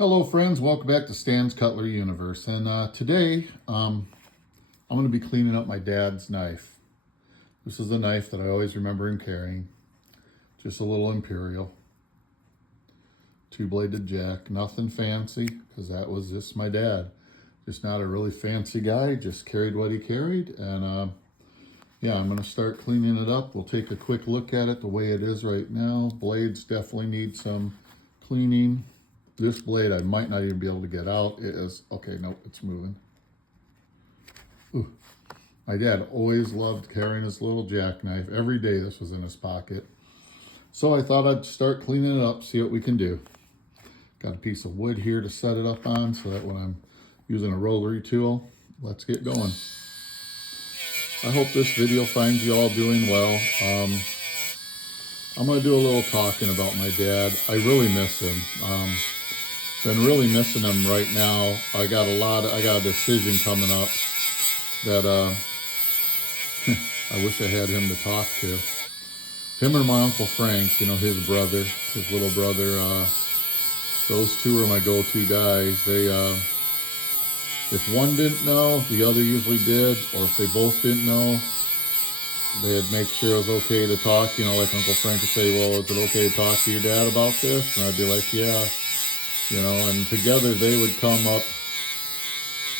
Hello friends, welcome back to Stan's Cutlery Universe. And today I'm going to be cleaning up my dad's knife. This is a knife that I always remember him carrying. Just a little Imperial. Two-bladed jack, nothing fancy, because that was just my dad. Just not a really fancy guy, just carried what he carried. And yeah, I'm going to start cleaning it up. We'll take a quick look at it the way it is right now. Blades definitely need some cleaning. This blade I might not even be able to get out. It is, okay, nope, it's moving. Ooh. My dad always loved carrying his little jackknife. Every day this was in his pocket. So I thought I'd start cleaning it up, see what we can do. Got a piece of wood here to set it up on so that when I'm using a rotary tool, let's get going. I hope this video finds you all doing well. I'm going to do a little talking about my dad. I really miss him. Been really missing him right now. I got a decision coming up that I wish I had him to talk to. Him or my Uncle Frank, you know, his brother, his little brother. Those two are my go-to guys. They, if one didn't know, the other usually did, or if they both didn't know, they'd make sure it was okay to talk. You know, like Uncle Frank would say, well, is it okay to talk to your dad about this? And I'd be like, yeah. You know, and together they would come up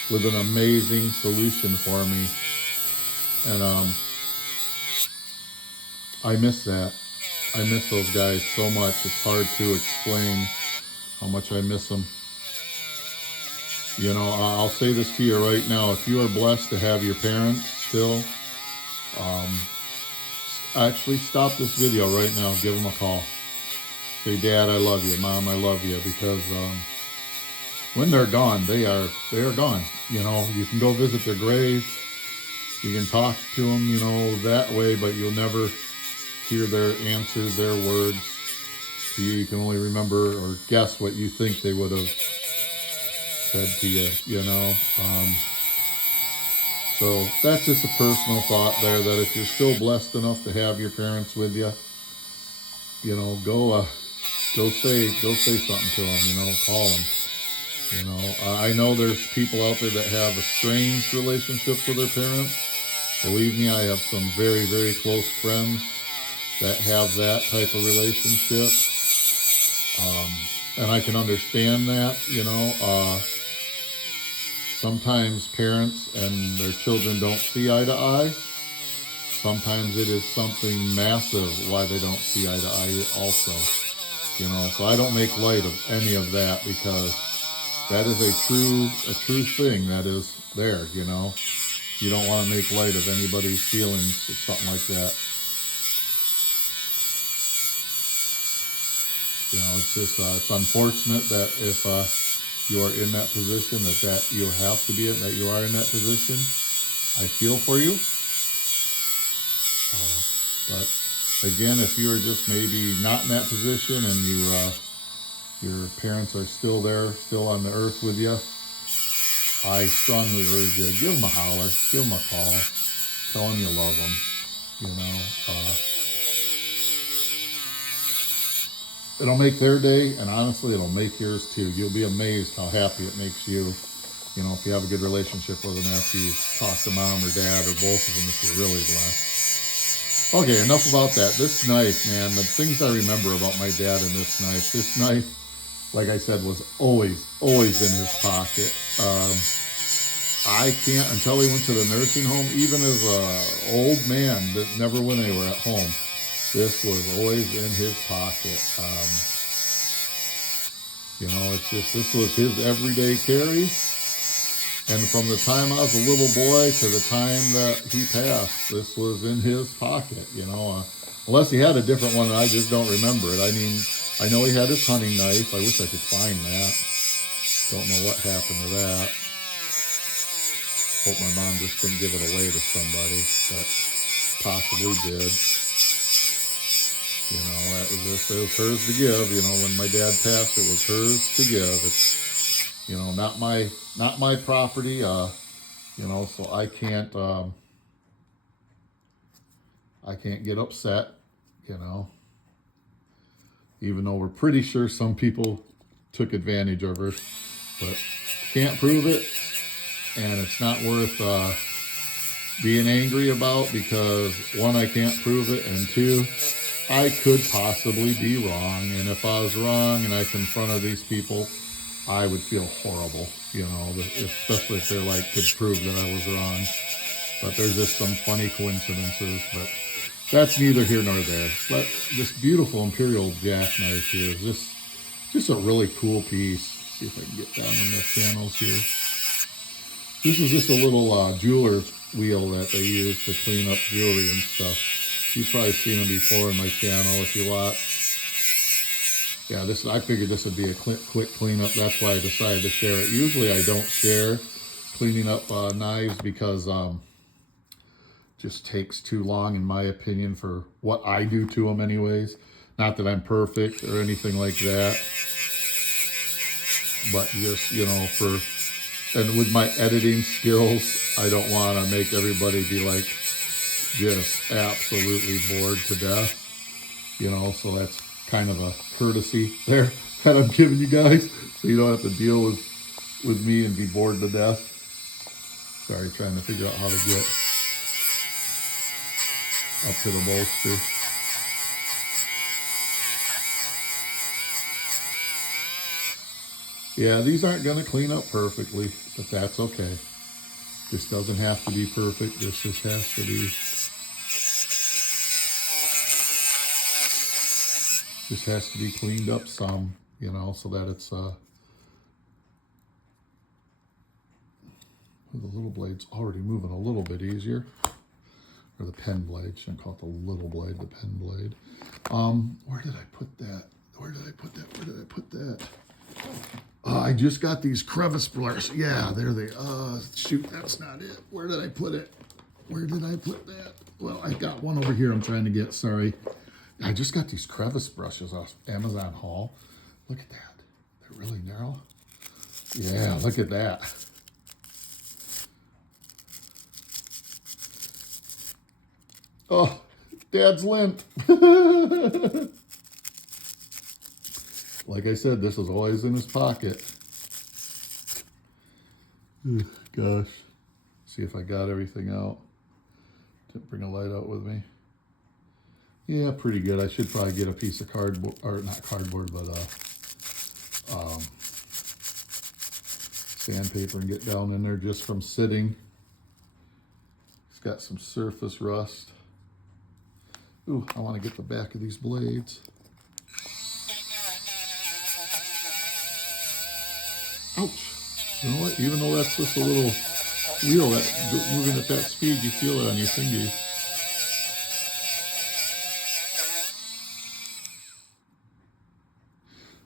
with an amazing solution for me. And I miss that. I miss those guys so much. It's hard to explain how much I miss them. You know, I'll say this to you right now. If you are blessed to have your parents still, actually stop this video right now. Give them a call. Say, Dad, I love you. Mom, I love you. Because when they're gone, they are gone. You know, you can go visit their grave. You can talk to them, you know, that way, but you'll never hear their answers, their words. You can only remember or guess what you think they would have said to you, you know. So that's just a personal thought there, that if you're still blessed enough to have your parents with you, you know, go say something to them, you know, call them. You know, I know there's people out there that have estranged relationships with their parents. Believe me, I have some very, very close friends that have that type of relationship. And I can understand that, you know. Sometimes parents and their children don't see eye to eye. Sometimes it is something massive why they don't see eye to eye also. You know, so I don't make light of any of that, because that is a true thing that is there, you know. You don't want to make light of anybody's feelings or something like that. You know, it's just, it's unfortunate that if you are in that position, that you have to be in, that you are in that position. I feel for you. But again, if you are just maybe not in that position and your parents are still there, still on the earth with you, I strongly urge you, give them a holler, give them a call, tell them you love them, you know. It'll make their day, and honestly, it'll make yours too. You'll be amazed how happy it makes you, you know, if you have a good relationship with them after you talk to mom or dad or both of them, if you're really blessed. Okay, enough about that. This knife, man, the things I remember about my dad and this knife, like I said, was always in his pocket. I can't, until he went to the nursing home, even as an old man that never went anywhere at home, this was always in his pocket. You know, it's just, this was his everyday carry. And from the time I was a little boy to the time that he passed, this was in his pocket, you know. Unless he had a different one and I just don't remember it. I mean, I know he had his hunting knife. I wish I could find that. Don't know what happened to that. Hope my mom just didn't give it away to somebody, but possibly did. You know, it was hers to give. You know, when my dad passed, it was hers to give. It's, you know, not my property. You know, so I can't get upset. You know, even though we're pretty sure some people took advantage of her. But can't prove it, and it's not worth being angry about, because one, I can't prove it, and two, I could possibly be wrong. And if I was wrong and I confronted these people, I would feel horrible, you know, especially if they're like, could prove that I was wrong. But there's just some funny coincidences, but that's neither here nor there. But this beautiful Imperial jackknife here is just a really cool piece. See if I can get down in the channels here. This is just a little jeweler's wheel that they use to clean up jewelry and stuff. You've probably seen them before in my channel if you watch. Yeah, I figured this would be a quick cleanup. That's why I decided to share it. Usually I don't share cleaning up knives because just takes too long, in my opinion, for what I do to them anyways. Not that I'm perfect or anything like that, but just, you know, and with my editing skills, I don't want to make everybody be like just absolutely bored to death, you know, so that's kind of a courtesy there that I'm giving you guys, so you don't have to deal with me and be bored to death. Sorry, trying to figure out how to get up to the bolster. Yeah, these aren't going to clean up perfectly, but that's okay. This doesn't have to be perfect. This just has to be. This has to be cleaned up some, you know, so that it's the little blade's already moving a little bit easier. Or the pen blade, shouldn't call it the little blade, the pen blade. Where did I put that? Where did I put that? Where did I put that? I just got these crevice blurs. Yeah, there they are. Shoot, that's not it. Where did I put it? Where did I put that? Well, I got one over here I'm trying to get, sorry. I just got these crevice brushes off Amazon haul. Look at that. They're really narrow. Yeah, look at that. Oh, Dad's lint. Like I said, this is always in his pocket. Gosh. See if I got everything out. Didn't bring a light out with me. Yeah, pretty good. I should probably get a piece of cardboard, or not cardboard, but sandpaper and get down in there just from sitting. It's got some surface rust. Ooh, I want to get the back of these blades. Ouch. You know what? Even though that's just a little wheel that moving at that speed, you feel it on your finger.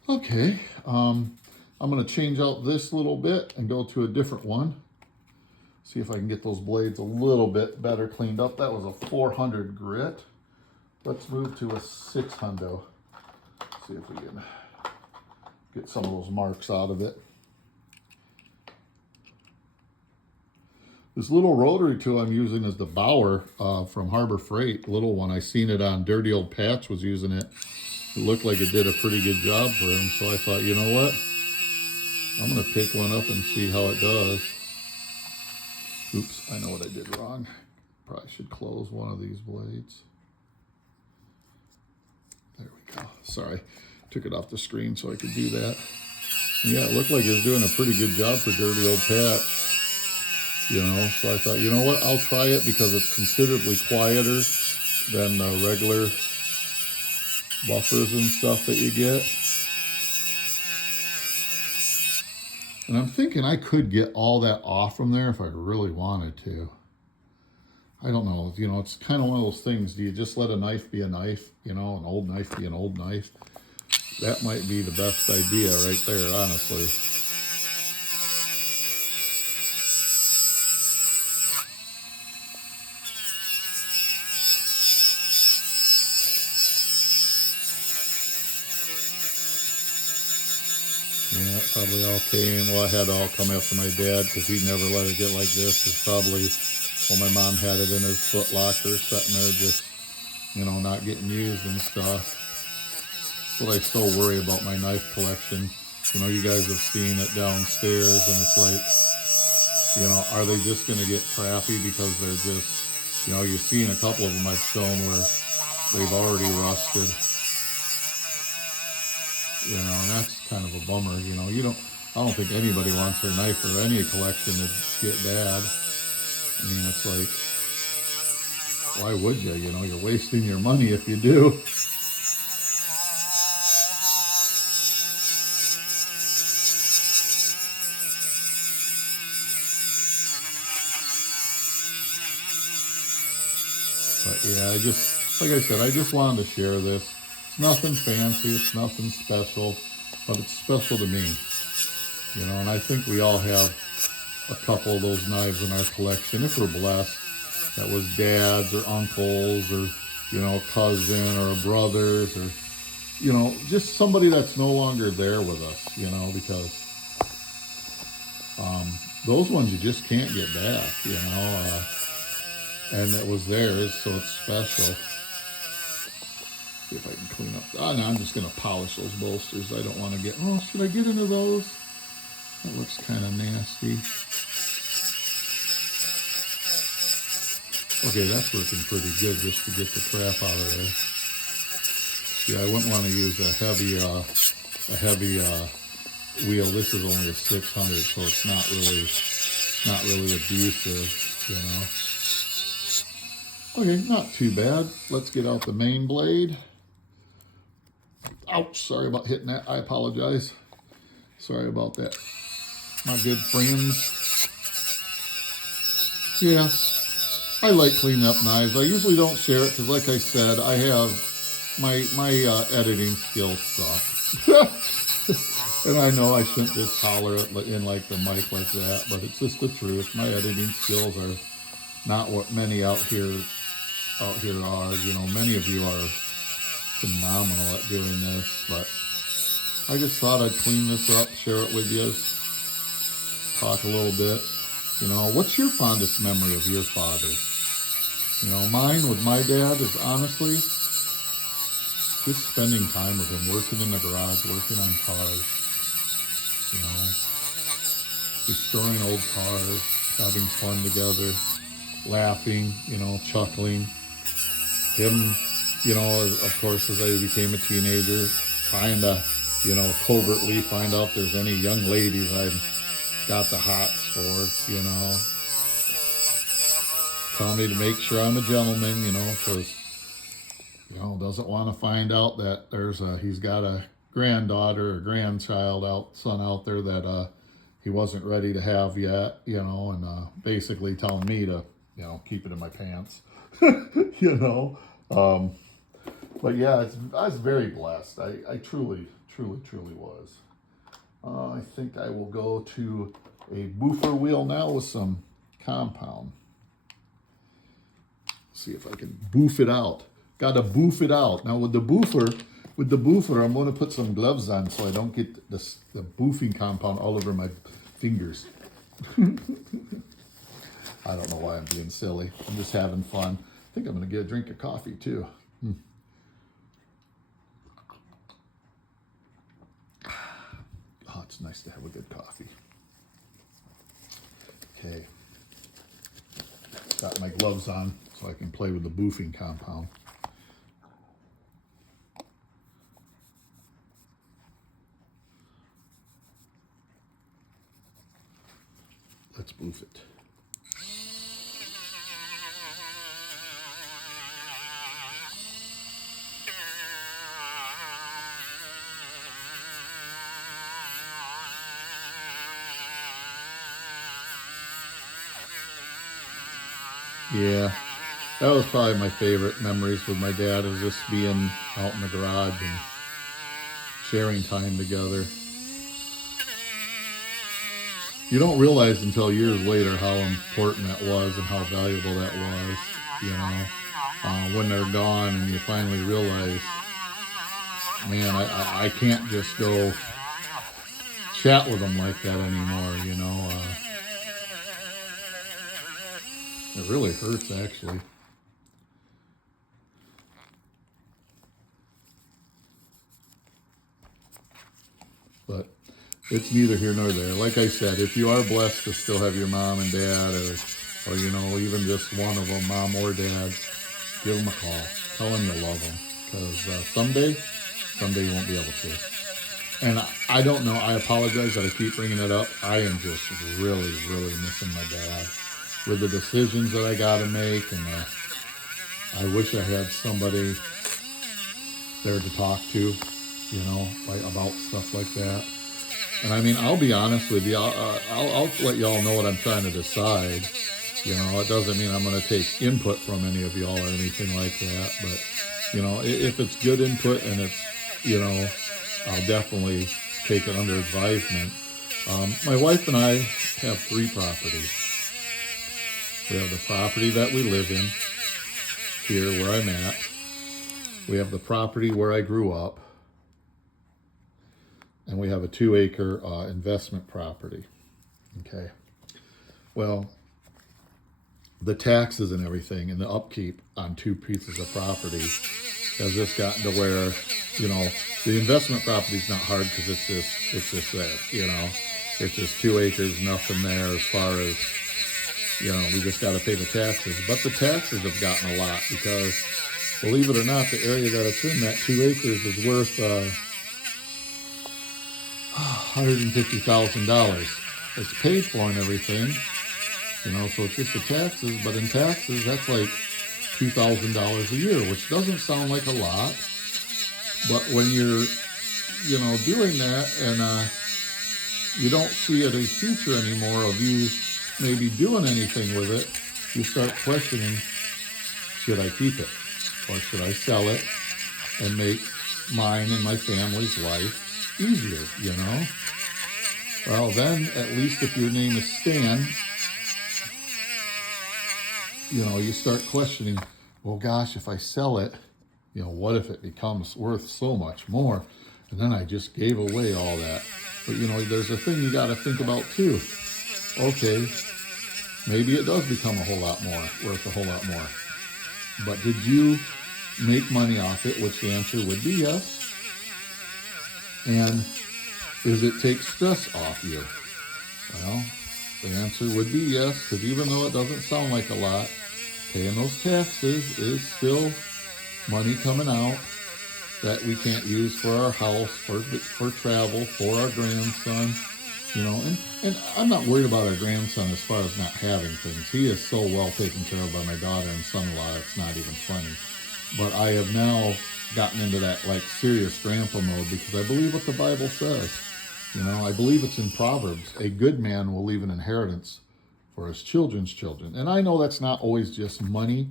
Okay, I'm going to change out this little bit and go to a different one. See if I can get those blades a little bit better cleaned up. That was a 400 grit. Let's move to a 600. See if we can get some of those marks out of it. This little rotary tool I'm using is the Bauer from Harbor Freight, little one. I seen it on Dirty Old Patch was using it. It looked like it did a pretty good job for him, so I thought, you know what? I'm going to pick one up and see how it does. Oops, I know what I did wrong. Probably should close one of these blades. There we go. Sorry, took it off the screen so I could do that. Yeah, it looked like it was doing a pretty good job for Dirty Old Patch. You know, so I thought, you know what, I'll try it because it's considerably quieter than the regular buffers and stuff that you get. And I'm thinking I could get all that off from there if I really wanted to. I don't know, you know, it's kind of one of those things. Do you just let a knife be a knife? You know, an old knife be an old knife? That might be the best idea right there, honestly. Yeah, it probably all came, well, I had to all come after my dad because he'd never let it get like this. It's probably, well, my mom had it in his foot locker, sitting there just, you know, not getting used and stuff. But I still worry about my knife collection. You know, you guys have seen it downstairs, and it's like, you know, are they just going to get crappy because they're just, you know, you've seen a couple of them I've shown where they've already rusted. You know, and that's kind of a bummer. You know, I don't think anybody wants their knife or any collection to get bad. I mean, it's like, why would you? You know, you're wasting your money if you do. But yeah, like I said, I just wanted to share this. It's nothing fancy, it's nothing special, but it's special to me. You know, and I think we all have a couple of those knives in our collection, if we're blessed. That was dad's or uncle's or, you know, cousin or a brother's or, you know, just somebody that's no longer there with us, you know, because those ones you just can't get back, you know. And it was theirs, so it's special. See if I can clean up. Oh, no, I'm just going to polish those bolsters. I don't want to get, oh, should I get into those? That looks kind of nasty. Okay, that's working pretty good just to get the crap out of there. Yeah, I wouldn't want to use a heavy wheel. This is only a 600, so it's not really abusive, you know. Okay, not too bad. Let's get out the main blade. Ouch, sorry about hitting that. I apologize. Sorry about that. My good friends. Yeah, I like cleaning up knives. I usually don't share it because, like I said, I have my editing skills suck. And I know I shouldn't just holler in like the mic like that, but it's just the truth. My editing skills are not what many out here are. You know, many of you are phenomenal at doing this, but I just thought I'd clean this up, share it with you, talk a little bit. You know, what's your fondest memory of your father? You know, mine with my dad is honestly just spending time with him, working in the garage, working on cars, you know, restoring old cars, having fun together, laughing, you know, chuckling. Him, you know, of course, as I became a teenager, trying to, you know, covertly find out if there's any young ladies I've got the hots for, you know. Tell me to make sure I'm a gentleman, you know, because, you know, doesn't want to find out that he's got a granddaughter or son out there that he wasn't ready to have yet, you know, and basically telling me to, you know, keep it in my pants, you know. But yeah, I was very blessed. I truly was. I think I will go to a boofer wheel now with some compound. See if I can boof it out. Got to boof it out. Now with the boofer, I'm going to put some gloves on so I don't get the boofing compound all over my fingers. I don't know why I'm being silly. I'm just having fun. I think I'm going to get a drink of coffee too. Oh, it's nice to have a good coffee. Okay. Got my gloves on so I can play with the boofing compound. Let's boof it. Yeah, that was probably my favorite memories with my dad, is just being out in the garage and sharing time together. You don't realize until years later how important that was and how valuable that was, you know, when they're gone and you finally realize, man, I can't just go chat with them like that anymore, you know. It really hurts, actually. But it's neither here nor there. Like I said, if you are blessed to still have your mom and dad, or you know, even just one of them, mom or dad, give them a call. Tell them you love them, because someday you won't be able to. And I don't know, I apologize that I keep bringing it up. I am just really, really missing my dad with the decisions that I got to make, and I wish I had somebody there to talk to, you know, like about stuff like that. And I mean, I'll be honest with you. I'll let y'all know what I'm trying to decide. You know, it doesn't mean I'm going to take input from any of y'all or anything like that. But, you know, if it's good input and it's, you know, I'll definitely take it under advisement. My wife and I have 3 properties. We have the property that we live in here where I'm at. We have the property where I grew up. And we have a 2-acre investment property. Okay. Well, the taxes and everything and the upkeep on 2 pieces of property has just gotten to where, you know, the investment property is not hard because it's just there, you know. It's just 2 acres, nothing there as far as, you know, we just got to pay the taxes. But the taxes have gotten a lot because, believe it or not, the area that it's in, that 2 acres is worth $150,000. It's paid for and everything, you know, so it's just the taxes. But in taxes, that's like $2,000 a year, which doesn't sound like a lot. But when you're, you know, doing that and you don't see it a future anymore of you maybe doing anything with it, you start questioning, should I keep it? Or should I sell it and make mine and my family's life easier, you know? Well, then, at least if your name is Stan, you know, you start questioning, well, gosh, if I sell it, you know, what if it becomes worth so much more? And then I just gave away all that. But, you know, there's a thing you got to think about, too. Okay, maybe it does become a whole lot more, worth a whole lot more. But did you make money off it? Which the answer would be yes. And does it take stress off you? Well, the answer would be yes, because even though it doesn't sound like a lot, paying those taxes is still money coming out that we can't use for our house, for travel, for our grandson, you know. And I'm not worried about our grandson as far as not having things. He is so well taken care of by my daughter and son-in-law, it's not even funny. But I have now gotten into that like serious grandpa mode because I believe what the Bible says. You know, I believe it's in Proverbs. A good man will leave an inheritance for his children's children. And I know that's not always just money,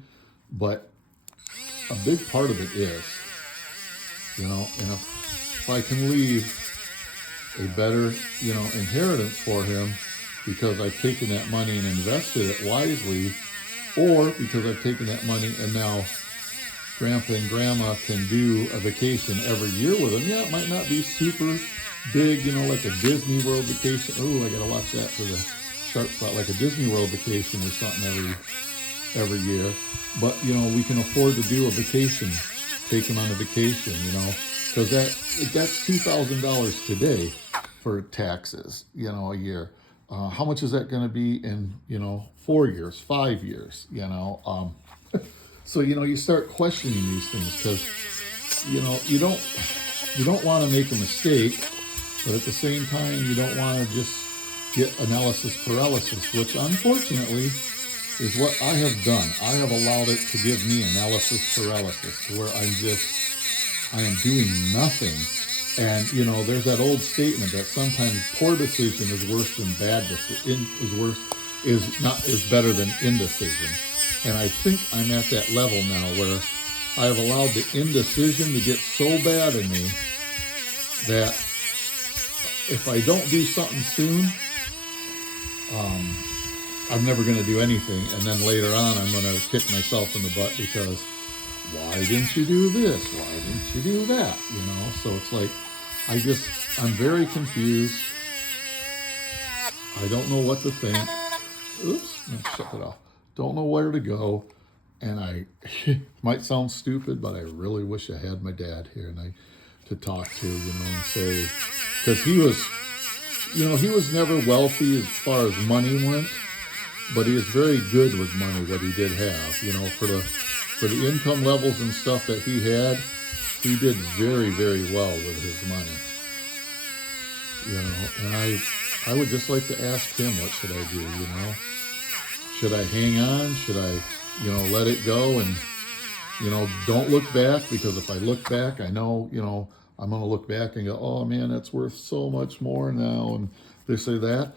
but a big part of it is, you know, and if I can leave a better, you know, inheritance for him because I've taken that money and invested it wisely, or because I've taken that money and now Grandpa and Grandma can do a vacation every year with them. Yeah, it might not be super big, you know, like a Disney World vacation. Oh, I gotta watch that for the sharp spot, like a Disney World vacation or something every year. But, you know, we can afford to do a vacation, take them on a vacation, you know, because that's $2,000 today for taxes, you know, a year. How much is that going to be in, you know, 4 years, 5 years, you know? So, you know, you start questioning these things because, you know, you don't want to make a mistake, but at the same time, you don't want to just get analysis paralysis, which unfortunately is what I have done. I have allowed it to give me analysis paralysis, to where I am doing nothing. And, you know, there's that old statement that sometimes poor decision is worse than bad decision, is better than indecision. And I think I'm at that level now where I have allowed the indecision to get so bad in me that if I don't do something soon, I'm never going to do anything. And then later on, I'm going to kick myself in the butt because, why didn't you do this? Why didn't you do that? You know, so it's like, I'm very confused. I don't know what to think. Oops, let's shut it off. Don't know where to go. And it might sound stupid, but I really wish I had my dad here to talk to, you know, and say, because he was you know, he was never wealthy as far as money went, but he was very good with money that he did have. You know, for the income levels and stuff that he had, he did very, very well with his money. You know, and I would just like to ask him, what should I do, you know? Should I hang on? Should I, you know, let it go and, you know, don't look back? Because if I look back, I know, you know, I'm going to look back and go, oh man, that's worth so much more now. And this or that.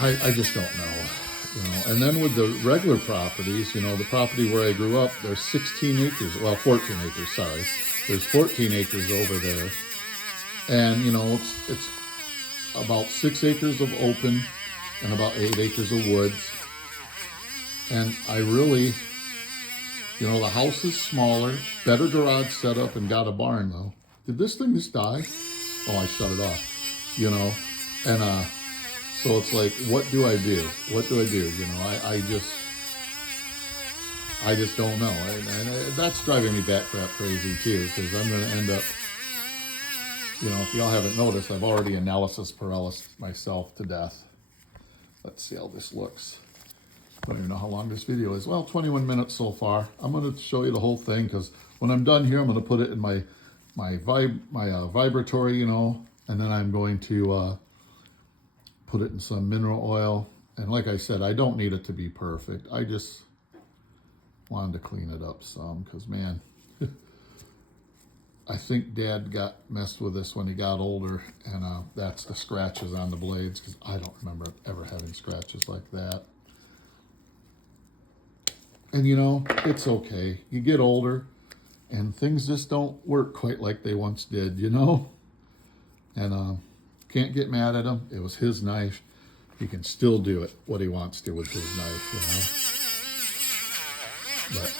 I just don't know, you know. And then with the regular properties, you know, the property where I grew up, there's 16 acres, well, 14 acres, sorry. There's 14 acres over there. And, you know, it's about 6 acres of open and about 8 acres of woods. And I really, you know, the house is smaller, better garage setup, and got a barn though. Did this thing just die? Oh, I shut it off, you know. And so it's like, what do I do? What do I do? You know, I just don't know. And that's driving me bat crap crazy too, because I'm going to end up, you know, if y'all haven't noticed, I've already analysis paralysis myself to death. Let's see how this looks. I don't even know how long this video is. Well, 21 minutes so far. I'm going to show you the whole thing, because when I'm done here, I'm going to put it in my vibratory, you know, and then I'm going to put it in some mineral oil. And like I said, I don't need it to be perfect. I just wanted to clean it up some, because man, I think Dad got messed with this when he got older, and that's the scratches on the blades, because I don't remember ever having scratches like that. And you know, it's okay. You get older, and things just don't work quite like they once did, you know? And can't get mad at him. It was his knife. He can still do it, what he wants to with his knife, you know? But...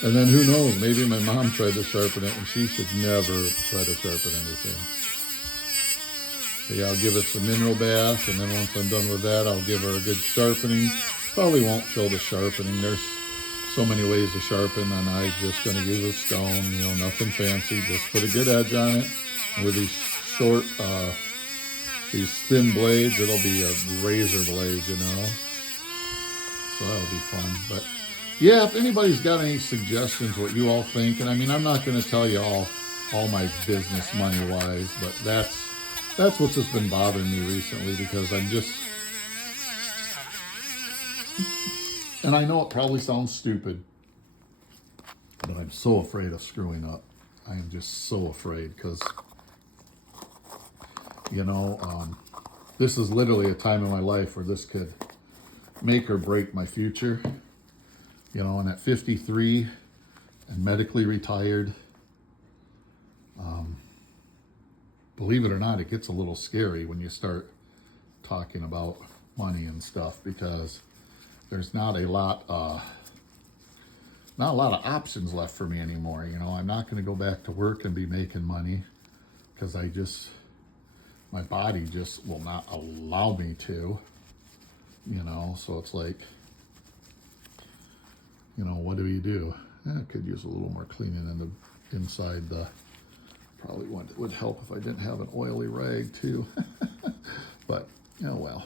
and then who knows, maybe my mom tried to sharpen it, and she should never try to sharpen anything. So yeah, I'll give it some mineral bath, and then once I'm done with that, I'll give her a good sharpening. Probably won't show the sharpening. There's so many ways to sharpen, and I'm just going to use a stone, you know, nothing fancy. Just put a good edge on it. And with these short, these thin blades, it'll be a razor blade, you know. So that'll be fun. But yeah, if anybody's got any suggestions, what you all think, and I mean, I'm not going to tell you all my business money-wise, but that's what's just been bothering me recently, because I'm just, and I know it probably sounds stupid, but I'm so afraid of screwing up. I am just so afraid, because, you know, this is literally a time in my life where this could make or break my future. You know, and at 53 and medically retired, believe it or not, it gets a little scary when you start talking about money and stuff, because there's not a lot of options left for me anymore. You know, I'm not going to go back to work and be making money, because my body just will not allow me to, you know. So it's like, you know, what do you do? I could use a little more cleaning in the inside. Probably would help if I didn't have an oily rag too. But, oh well.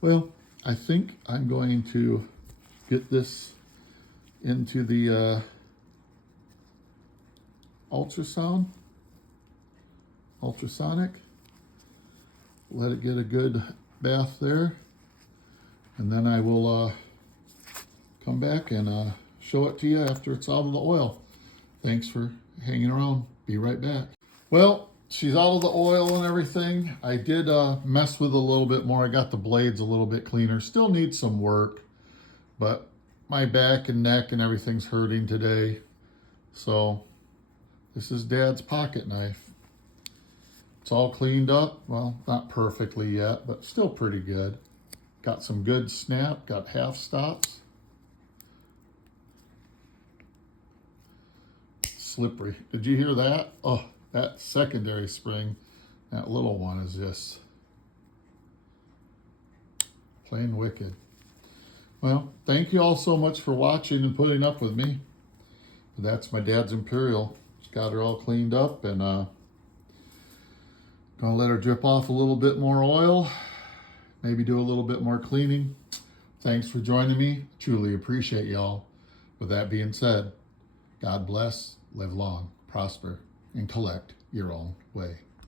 Well, I think I'm going to get this into the ultrasonic. Let it get a good bath there. And then I will come back and show it to you after it's out of the oil. Thanks for hanging around. Be right back. Well, she's out of the oil and everything. I did mess with it a little bit more. I got the blades a little bit cleaner. Still needs some work, but my back and neck and everything's hurting today. So this is Dad's pocket knife. It's all cleaned up. Well, not perfectly yet, but still pretty good. Got some good snap, got half stops. Slippery. Did you hear that? Oh, that secondary spring, that little one is just plain wicked. Well, thank you all so much for watching and putting up with me. That's my dad's Imperial. got her all cleaned up, and gonna let her drip off a little bit more oil, maybe do a little bit more cleaning. Thanks for joining me. Truly appreciate y'all. With that being said, God bless, live long, prosper, and collect your own way.